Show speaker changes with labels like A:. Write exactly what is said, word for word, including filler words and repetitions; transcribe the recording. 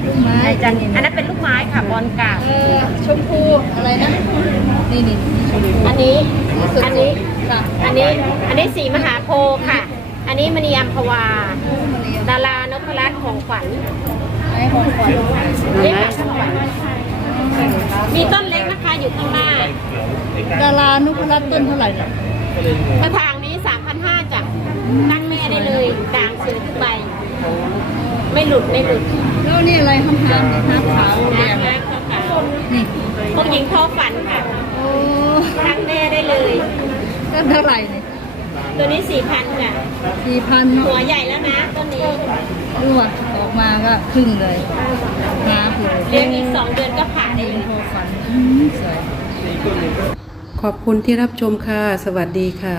A: ลูกไม้
B: ไอ้จันอันนั้นเป็นลูกไม้ค่ะบอลกาบ
A: เออชมพูอะไรนะนี่นี่ชมพู
B: อันนี้ อันนี้
A: ค่ะ
B: อันนี้ อันนี้สีมหาโพธิ์ค่ะ อันนี้มณีอัมพวา ดารานพรัตน์ของขวัญ
A: ไอ้ของขวัญ
B: เรียกของขวัญมีต้นเล็กนะคะอยู่ข้างหน้า
A: ดารานุพรัตน์ต้นเท่าไหร่เนี่ย
B: กระถางนี้ สามพันห้าร้อย จ้ะตั้งแม่ได้เลยด่างสวยทุกใบ ไม่หลุดไม่หลุด
A: แล้วนี่อะไรห้ามทานเนี่ยทาขาวแด
B: นะ
A: ง
B: นะขาว
A: นี่
B: ๆพวกหญิงทอฝันค่ะ
A: โอ้
B: ตั้งแม่ได้เลย
A: ต้นเท่าไหร่เนี่ย
B: ตัวนี้สี่พันจ้ะ
A: สี่พันเนาะ
B: หัวใหญ่แล้วนะต้นนี้
A: ดูอ่ะออกมาก็ครึ่งเลยงาผูก
B: เลี้ยงอีกสองเดือนก็ผ่าได้เลย
A: โทรฝันอืมสวย
C: ขอบคุณที่รับชมค่ะ สวัสดีค่ะ